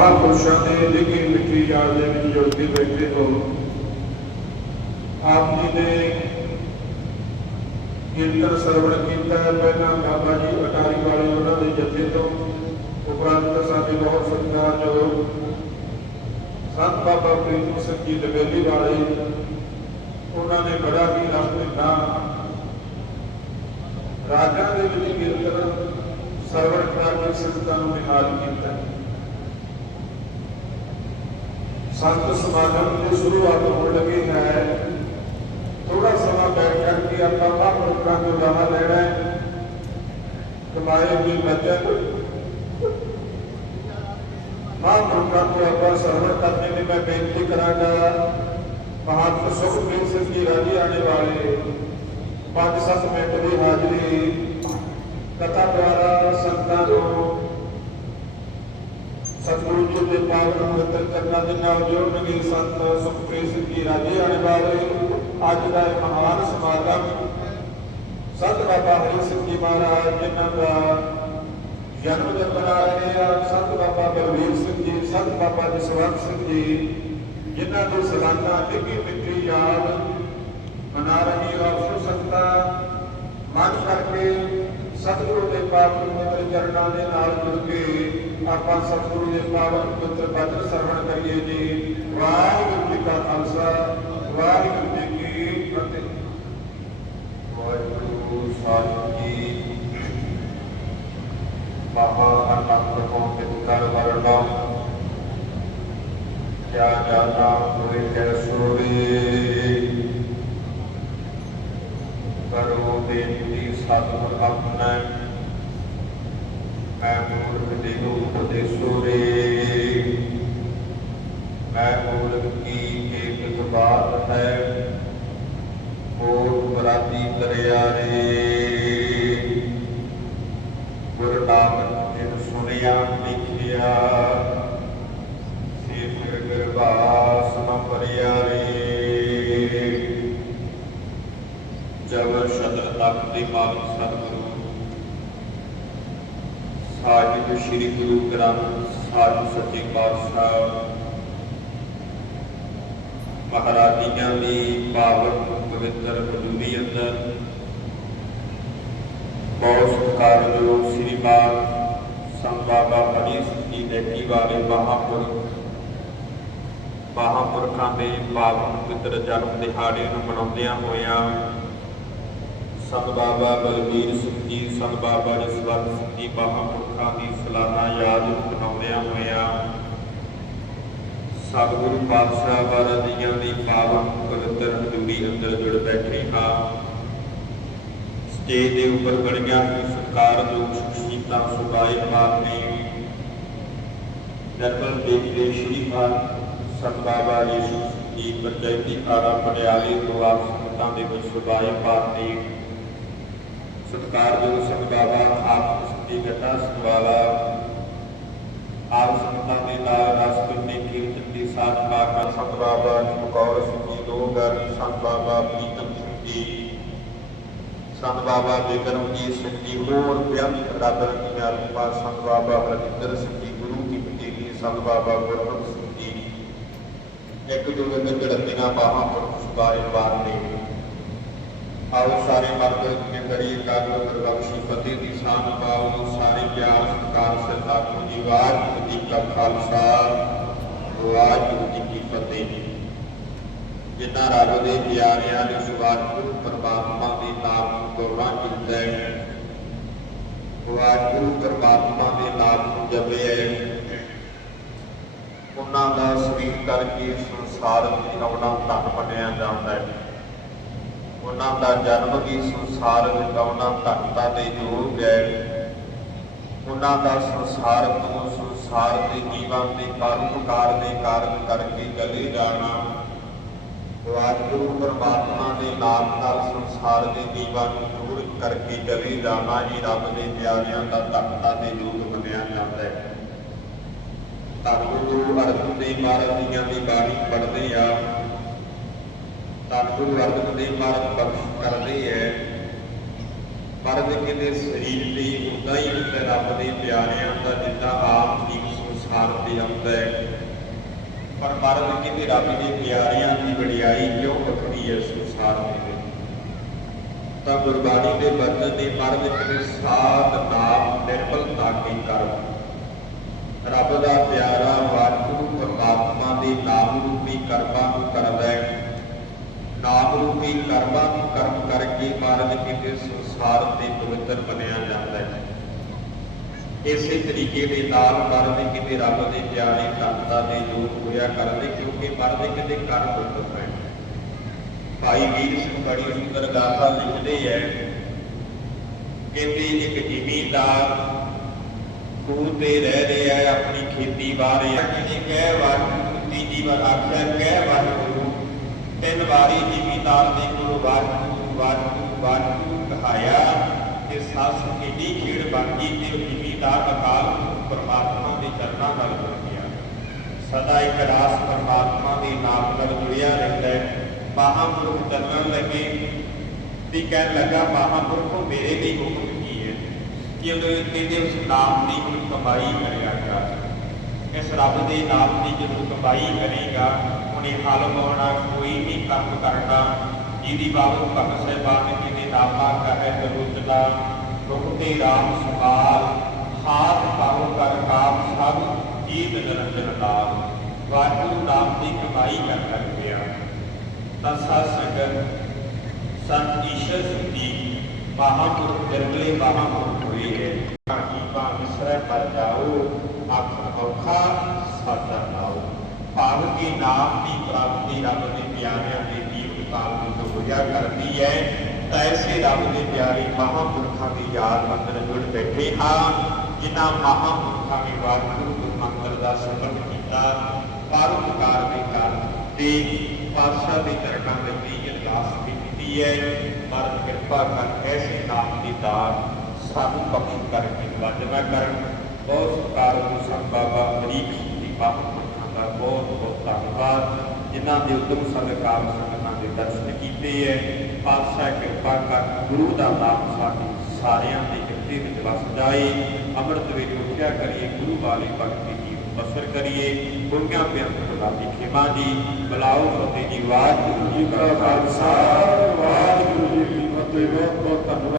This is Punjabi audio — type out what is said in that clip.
ਮਹਾਂਪੁਰਸ਼ਾਂ ਦੇ ਲਿਖੀ ਮਿੱਠੀ ਯਾਦ ਦੇ ਵਿੱਚ ਜੁੜ ਕੇ ਬੈਠੇ ਹੋ। ਆਪ ਜੀ ਨੇ ਕੀਰਤਨ ਸਰਵਣ ਕੀਤਾ ਪਹਿਲਾਂ ਬਾਬਾ ਜੀ ਅਟਾਰੀ ਵਾਲੇ ਉਹਨਾਂ ਦੇ ਜੱਥੇ ਤੋਂ ਉਪਰੰਤ ਸਾਡੇ ਬਹੁਤ ਸਤਿਕਾਰਯੋਗ ਸੰਤ ਬਾਬਾ ਪ੍ਰੀਤਮ ਸਿੰਘ ਜੀ ਲਵੇਲੀ ਵਾਲੇ, ਉਹਨਾਂ ਨੇ ਬੜਾ ਹੀ ਰਸ ਦਿੱਤਾ। ਰਾਜਾਂ ਦੇ ਵਿੱਚ ਕੀਰਤਨ ਸਰਵਣ ਕਰਾ ਕੇ ਸੰਗਤਾਂ ਨੂੰ ਨਿਹਾਲ ਕੀਤਾ। ਸੰਤ ਸਮਾਗਮ ਦੀ ਸ਼ੁਰੂਆਤ ਹੋਣ ਲੱਗੀ ਹੈ। ਥੋੜਾ ਸਮਾਂ ਬੈਠ ਕਰਕੇ ਆਪਾਂ ਮਹਾਂਪੁਰਖਾਂ ਤੋਂ ਲਾਹਾ ਲੈਣਾ ਹੈ, ਕਮਾਏ ਦੀ ਬਚਤ ਮਹਾਂਪੁਰਖਾਂ ਤੋਂ ਆਪਾਂ ਸਰਵਣ ਕਰਨੇ ਦੀ ਮੈਂ ਬੇਨਤੀ ਕਰਾਂਗਾ। ਮਹਾਤਮਾ ਸੁਖਬੀਰ ਸਿੰਘ ਜੀ ਰਾਜੀ ਆਣੇ ਵਾਲੇ 5-7 ਮਿੰਟ ਦੀ ਹਾਜ਼ਰੀ। ਕਥਾ ਦੁਆਰਾ ਸੰਤਾਂ ਨੂੰ ਸਤਿਗੁਰੂ ਜੀ ਪਵਿੱਤਰ ਚਰਨਾਂ ਦੇ ਨਾਲ ਜੋੜਨਗੇ ਸੰਤ ਸੁਖਪ੍ਰੀਤ ਸਿੰਘ ਜੀ ਰਾਜੇ ਆਣੇ ਵਾਲੇ ਅੱਜ ਦਾ ਇਹ ਮਹਾਨ ਸਮਾਗਮ ਸੰਤ ਬਾਬਾ ਹਰੀ ਸਿੰਘ ਜੀ ਮਹਾਰਾਜ ਜਿਨ੍ਹਾਂ ਦਾ ਜਨਮ ਦਿਨ ਮਨਾ ਰਹੇ ਆ, ਸੰਤ ਬਾਬਾ ਬਲਵੀਰ ਸਿੰਘ ਜੀ, ਸੰਤ ਬਾਬਾ ਜਸਵੰਤ ਸਿੰਘ ਜੀ, ਜਿਨ੍ਹਾਂ ਦੀ ਸਲਾਨਾ ਡਿੱਗੀ ਮਿੱਠੀ ਯਾਦ ਮਨਾ ਰਹੀ ਆ ਸੋ ਸੰਗਤਾਂ ਮਨ ਕਰਕੇ ਸਤਿਗੁਰੂ ਪਾਵਨ ਪਵਿੱਤਰ ਚਰਨਾਂ ਦੇ ਨਾਲ ਜੁੜ ਕੇ ਆਪਾਂ ਸਤਿਗੁਰੂ ਦੇ ਪਾਵਨ ਪਵਿੱਤਰ ਬਚਨ ਸਰਵਣ ਕਰੀਏ ਜੀ। ਵਾਹਿਗੁਰੂ ਜੀ ਕਾ ਖਾਲਸਾ, ਵਾਹਿਗੁਰੂ ਜੀ ਕੀ ਫਤਿਹ। ਵਾਹਿਗੁਰੂ ਸਾਹਿਬ ਜੀ। ਮਹਾ ਅਨੰਦ ਕੋ ਪਿਤਰ ਵਰਣਾ ਕਿਆ ਜਾਣਾ ਹੋਏ ਕੈ ਸੋਰੇ ਕਰੋ ਬੇਨਤੀ ਸਤਿ ਆਪਣੇ ਸ਼ਤਰ ਤਪ ਦੇ ਮਾਲਕ ਸਤਿਗੁਰੂ। ਸਾਹਿਬ ਸ੍ਰੀ ਗੁਰੂ ਗ੍ਰੰਥ ਸਾਹਿਬ ਸੱਚੇ ਪਾਤਸ਼ਾਹ। ਮਹਾਰਾਜੀਆਂ ਦੀ ਪਾਵਨ ਪਵਿੱਤਰ ਹਜ਼ੂਰੀ ਅੰਦਰ। ਬਹੁਤ ਸਤਿਕਾਰਯੋਗ ਸ੍ਰੀ ਬਾਬ ਸੰਤ ਬਾਬਾ ਹਰੀ ਸਿੰਘ ਜੀ ਦੇਤੀ ਵਾਲੇ ਮਹਾਂਪੁਰਖ। ਮਹਾਂਪੁਰਖਾਂ ਦੇ ਪਾਵਨ ਪਵਿੱਤਰ ਜਨਮ ਦਿਹਾੜੇ ਨੂੰ ਮਨਾਉਂਦਿਆਂ ਹੋਇਆਂ ਸੰਤ ਬਾਬਾ ਬਲਬੀਰ ਸਿੰਘ ਜੀ, ਸੰਤ ਬਾਬਾ ਜਸਵੰਤ ਸਿੰਘ ਜੀ ਮਹਾਂਪੁਰਖਾਂ ਦੀ ਸਾਲਾਨਾ ਯਾਦ ਮਨਾਉਂਦਿਆਂ ਹੋਇਆਂ ਸਤਿਗੁਰੂ ਪਾਤਸ਼ਾਹ ਵਾਲਾ ਜੀਆਂ ਦੀ ਪਾਵਨ ਪਵਿੱਤਰ ਹਜ਼ੂਰੀ ਅੰਦਰ ਜੁੜ ਬੈਠੇ ਹਾਂ। ਸਟੇਜ ਦੇ ਉੱਪਰ ਬੜੀਆਂ ਹੀ ਸਤਿਕਾਰਯੋਗ ਸ਼ਖਸੀਅਤਾਂ ਸੁਭਾਏ ਪਾਕ ਨੇ। ਨਰਮਲ ਦੇਵ ਦੇ ਸ਼੍ਰੀਮਾਨ ਸੰਤ ਬਾਬਾ ਯੀਸ਼ੂ ਜੀ, ਪੰਚਾਇਤੀ ਆੜਾ ਪਟਿਆਲੇ ਤੋਂ ਆਪ ਸੰਗਤਾਂ ਦੇ ਵਿੱਚ ਸੁਭਾਏ ਪਾਕ ਨੇ। ਸਤਿਕਾਰਯੋਗ ਸੰਤ ਬਾਬਾ ਆਪ ਦੀ ਘਟਾ ਸੰਭਾਲਾ ਆਪ ਸੰਗਤਾਂ ਦੇ ਨਾਲ ਰਸ ਕੰਨੇ ਕੀਰਤਨ ਦੀ ਸਾਥ ਪਾਕ ਸੰਤ ਬਾਬਾ ਚਮਕੌਰ ਸਿੰਘ ਜੀ ਲੋਗਰ ਸੰਤ ਬਾਬਾ ਪ੍ਰੀਤਮ ਸਿੰਘ ਜੀ। ਸੰਤ ਬਾਬਾ ਬਿਕਰਮਜੀਤ ਸਿੰਘ ਜੀ, ਹੋਰ ਬਿਆੰਤ ਬਰਾਦਰ ਦੀਆਂ ਰੂਪਾਂ ਸੰਤ ਬਾਬਾ ਹਰਜਿੰਦਰ ਸਿੰਘ ਜੀ, ਗੁਰੂ ਦੀ ਪਤੀਲੀ ਸੰਤ ਬਾਬਾ ਗੁਰਮੁਖ ਸਿੰਘ ਜੀ। ਇੱਕ ਦੂਜੇ ਦੇ ਜੜਤੀਆਂ ਬਾਹਾਂ ਪਰ ਸੁਬਾਰੇ ਬਾਰ ਨੇ। ਆਓ ਸਾਰੇ ਮਰਦ ਜਿਵੇਂ ਕਰੀ ਕਾਗਲ ਗੁਰਬਖਸ਼ੀ ਫਤਿਹ ਦੀ ਸਾਂਝ ਪਾਓ, ਸਾਰੇ ਪਿਆਰ, ਸਤਿਕਾਰ ਸਰਦਾਰ ਜੀ ਵਾਹਿਗੁਰੂ ਜੀ ਕਾ ਖਾਲਸਾ ਵਾਹਿਗੁਰੂ ਜੀ ਕੀ ਫਤਿਹ। ਜਿਨ੍ਹਾਂ ਰੱਬ ਦੇ ਪਿਆਰਿਆਂ ਨੇ ਵਾਹਿਗੁਰੂ ਪਰਮਾਤਮਾ ਦੇ ਨਾਮ ਨੂੰ ਕੀਤਾ ਹੈ। ਵਾਹਿਗੁਰੂ ਪਰਮਾਤਮਾ ਦੇ ਨਾਮ ਨੂੰ ਜਪਿਆ ਉਹਨਾਂ ਦਾ ਸਰੀਰ ਕਰਕੇ ਸੰਸਾਰ ਵਿੱਚ ਆਉਣਾ ਧਨ ਬਣਿਆ ਜਾਂਦਾ ਹੈ। ਉਹਨਾਂ ਦਾ ਜਨਮ ਵੀ ਸੰਸਾਰ ਵਿੱਚ ਆਉਣਾ ਦੇ ਯੋਗ ਹੈ ਉਹਨਾਂ ਦਾ ਸੰਸਾਰ ਤੋਂ ਸੰਸਾਰ ਦੇ ਜੀਵਨ ਦੇ ਪਰਉਪਕਾਰ ਦੇ ਕਾਰਨ ਕਰਕੇ ਗਲੇ ਜਾਣਾ। ਵਾਹਿਗੁਰੂ ਪਰਮਾਤਮਾ ਦੇ ਨਾਮ ਨਾਲ ਸੰਸਾਰ ਦੇ ਜੀਵਾਂ ਨੂੰ ਦੂਰ ਕਰਕੇ ਗਲੇ ਜਾਣਾ ਹੀ ਰੱਬ ਦੇ ਪਿਆਰਿਆਂ ਦਾ ਧਨਤਾ ਦੇ ਯੋਗ ਮੰਨਿਆ ਜਾਂਦਾ ਹੈ। ਧੰਨ ਗੁਰੂ ਅਰਜਨ ਦੇਵ ਮਹਾਰਾਜ ਜੀਆਂ ਦੀ ਬਾਣੀ ਪੜ੍ਹਦੇ ਆ। ਧੰਨ ਅਰਜਨ ਦੇਵ ਮਹਾਰਾਜ ਬਖਸ਼ ਕਰਦੇ ਹੈ ਮਰਦ ਕਿਤੇ ਸਰੀਰ ਲਈ ਹੁੰਦਾ ਹੀ ਹੁੰਦਾ ਰੱਬ ਦੇ ਪਿਆਰਿਆਂ ਦਾ ਜਿੱਦਾਂ ਆਪ ਜੀਵ ਸੰਸਾਰ ਤੇ ਆਉਂਦਾ ਹੈ। ਪਰ ਮਰਦ ਕਿਤੇ ਰੱਬ ਦੇ ਪਿਆਰਿਆਂ ਦੀ ਵਡਿਆਈ ਕਿਉਂ ਵੱਖਰੀ ਹੈ ਸੰਸਾਰ ਦੇ ਵਿੱਚ? ਤਾਂ ਗੁਰਬਾਣੀ ਦੇ ਬਚਨ ਦੇ ਮਰਦ ਕਿਤੇ ਸਾਧ ਨਾਮ ਨਿਰਮਲਤਾ ਕੀ ਕਰ। ਰੱਬ ਦਾ ਪਿਆਰਾ ਇਸੇ ਤਰੀਕੇ ਦੇ ਨਾਲ ਮਹਾਰਾਜ ਕਿਤੇ ਰੱਬ ਦੇ ਪਿਆਰੇ ਕਰਤਾ ਦੇ ਯੋਗ ਹੋਇਆ ਕਰਦੇ ਕਿਉਂਕਿ ਮਹਾਰਾਜ ਕਿਤੇ ਕਰਮ ਉਤਮ ਹੈ ਭਾਈ ਵੀਰ ਸਿੰਘ ਬੜੀ ਸੁੰਦਰ ਗਾਥਾ ਲਿਖਦੇ ਹੈ ਕਹਿੰਦੇ ਇੱਕ ਜ਼ਿਮੀਂਦਾਰ ਕੂਹ ਤੇ ਰਹਿ ਰਿਹਾ ਹੈ, ਆਪਣੀ ਖੇਤੀ ਬਾਰੇ ਜਿਹਨੇ ਕਹਿ ਵਾਹਿਗੁਰੂ ਤੀਜੀ ਵਾਰ ਆਖਿਆ, ਕਹਿ ਵਾਹਿਗੁਰੂ ਤਿੰਨ ਵਾਰੀ ਜ਼ਿਮੀਂਦਾਰ ਦੇ ਕੋਲ ਵਾਹਿਗੁਰੂ ਵਾਹਿਗੁਰੂ ਵਾਹਿਗੁਰੂ ਕਹਾਇਆ ਤੇ ਸੱਸ ਕਿੱਡੀ ਖੇੜ ਬਣ ਗਈ ਤੇ ਉਹ ਜ਼ਿਮੀਂਦਾਰ ਅਕਾਲ ਪਰਮਾਤਮਾ ਦੇ ਚਰਨਾਂ ਨਾਲ ਜੁੜ ਸਦਾ ਇੱਕ ਰਾਸ ਪਰਮਾਤਮਾ ਦੇ ਨਾਮ ਨਾਲ ਜੁੜਿਆ ਰਹਿੰਦਾ ਹੈ। ਮਹਾਂਪੁਰਖ ਚੱਲਣ ਲੱਗੇ ਤੇ ਕਹਿਣ ਲੱਗਾ, ਮਹਾਂਪੁਰਖੋ ਮੇਰੇ ਲਈ ਹੁਕਮ ਕੀ ਹੈ? ਕਿ ਉਹ ਕਹਿੰਦੇ ਉਸ ਨਾਮ ਦੀ ਹੁਣ ਕਮਾਈ ਕਰਿਆ ਕਰ ਇਸ ਰੱਬ ਦੇ ਨਾਮ ਦੀ ਜਦੋਂ ਕਮਾਈ ਕਰੇਗਾ, ਉਹਨੇ ਹਲ ਪਾਉਣਾ ਕੋਈ ਵੀ ਕੰਮ ਕਰਨਾ, ਜਿਹਦੀ ਬਾਬਤ ਭਗਤ ਸਾਹਿਬਾਨ ਨੇ ਕਿਤੇ ਨਾਮਾ ਕਹੇ ਦਰੁਜਲਾ ਰੁਕਤੇ ਰਾਮ ਸੁਮਾਲ ਹਾਥ ਪਾਉ ਕਰ ਕਾਮ ਸਭ ਜੀਤ ਨਿਰੰਜਨ ਨਾਮ ਵਾਹਿਗੁਰੂ ਨਾਮ ਦੀ ਕਮਾਈ ਕਰ ਲੱਗ ਪਿਆ ਤਾਂ ਸਾਧ ਸੰਗਤ ਸੰਤ ਈਸ਼ਰ ਸਿੰਘ ਜੀ ਮਹਾਂਪੁਰਖ ਨਿਰਮਲੇ ਮਹਾਂਪੁਰਖ ਹੋਏ ਹੈ। ਕੀ ਪਾ ਵਿਸਰੈ ਪਰ ਜਾਓ ਆਖਰ ਔਖਾ ਸਾਚਾ ਨਾਓ ਭਾਵ ਕੀ ਨਾਮ ਦੀ ਪ੍ਰਾਪਤੀ ਰੱਬ ਦੇ ਪਿਆਰਿਆਂ ਦੇ ਜੀਵਨ ਕਾਲ ਵਿੱਚ ਹੋਇਆ ਕਰਦੀ ਹੈ। ਤਾਂ ਰੱਬ ਦੇ ਪਿਆਰੇ ਮਹਾਂਪੁਰਖਾਂ ਦੀ ਯਾਦ ਮੰਦਰ ਜੁੜ ਬੈਠੇ ਹਾਂ, ਜਿਨ੍ਹਾਂ ਮਹਾਂਪੁਰਖਾਂ ਨੇ ਵਾਹਿਗੁਰੂ ਗੁਰੂ ਮੰਤਰ ਦਾ ਸਿਮਰਨ ਕੀਤਾ। ਪਰਉਪਕਾਰ ਦੇ ਕਾਰਨ ਤੇ ਪਾਤਸ਼ਾਹ ਦੇ ਚਰਨਾਂ ਵਿੱਚ ਅਰਦਾਸ ਕੀਤੀ ਹੈ। ਮਰਨ ਕਿਰਪਾ ਕਰ, ਐਸੇ ਨਾਮ ਦੀ ਦਾਤ ਸਾਨੂੰ ਬਖਸ਼ ਕਰਕੇ ਵਾਜਨਾ ਕਰਨ ਬਹੁਤ ਸਤਿਕਾਰਯੋਗ ਸੰਤ ਬਾਬਾ ਅਮਰੀਕ ਸਿੰਘ ਜੀ ਦਾ ਬਹੁਤ ਬਹੁਤ ਧੰਨਵਾਦ, ਜਿਨ੍ਹਾਂ ਦੇ ਉਦਮ ਸੰਗਕਾਰ ਸੰਗਤਾਂ ਦੇ ਦਰਸ਼ਨ ਕੀਤੇ ਹੈ ਪਾਤਸ਼ਾਹ ਕਿਰਪਾ ਕਰ, ਗੁਰੂ ਦਾ ਨਾਮ ਸਾਡੇ ਸਾਰਿਆਂ ਦੇ ਹਿਰਦੇ ਵਿੱਚ ਵਸ ਜਾਏ। ਅੰਮ੍ਰਿਤ ਵੇਲੇ ਉੱਠਿਆ ਕਰੀਏ ਗੁਰੂ ਵਾਲੀ ਭਗਤੀ ਦੀ ਬਸਰ ਕਰੀਏ। ਗੁਰਮਿਆਂ ਬੇਅੰਤ ਗੁਲਾਬੀ ਖੇਮਾ ਦੀ। ਬਲਾਓ ਫਤਿਹ ਜੀ ਵਾਹਿਗੁਰੂ ਜੀ ਕਾ ਖਾਲਸਾ। ਵਾਹਿਗੁਰੂ ਜੀ ਕੀ ਫਤਿਹ। ਬਹੁਤ ਬਹੁਤ ਧੰਨਵਾਦ।